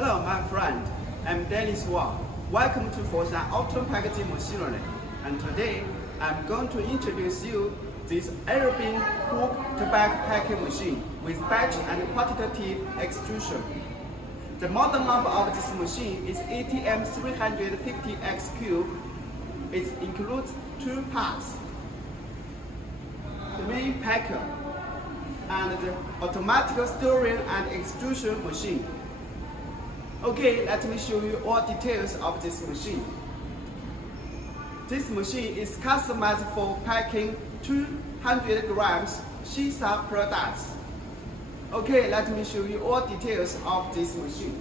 Hello, my friend. I'm Dennis Wang. Welcome to Foshan Autom packaging machinery. And today, I'm going to introduce you this Arabian hook to bag packing machine with batch and quantitative extrusion. The model number of this machine is ATM 350XQ. It includes two parts: the main packer and the automatic stirring and extrusion machine. Okay, let me show you all details of this machine. This machine is customized for packing 200 grams ShiSha products. Okay, let me show you all details of this machine.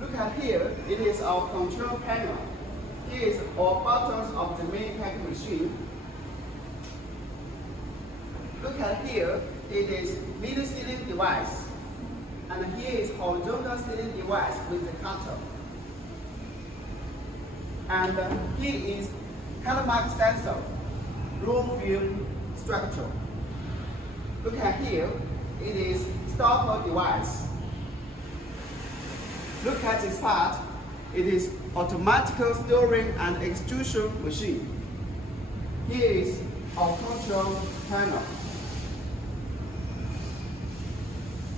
Look at here, it is our control panel. Here is all buttons of the main packing machine. Look at here, it is middle sealing device. And here is horizontal sealing device with the cutter. And here is color mark sensor, roll film structure. Look at here, it is stopper device. Look at this part, it is automatic stirring and extrusion machine. Here is our control panel.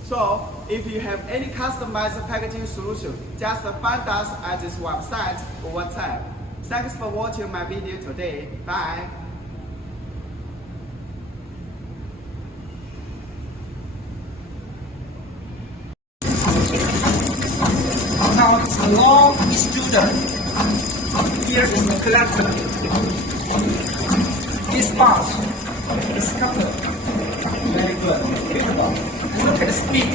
So, if you have any customized packaging solution, just find us at this website or WhatsApp. Thanks for watching my video today. Bye. Now it's a long extruder. Here is the collector. This part is coupled. Very good. Beautiful. Look at the speed.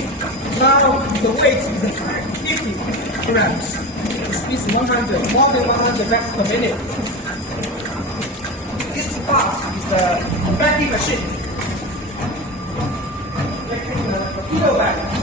Now the weight is 50 grams. The speed is 100, more than 100 reps per minute. This part is the packing machine. Making the kilo bag.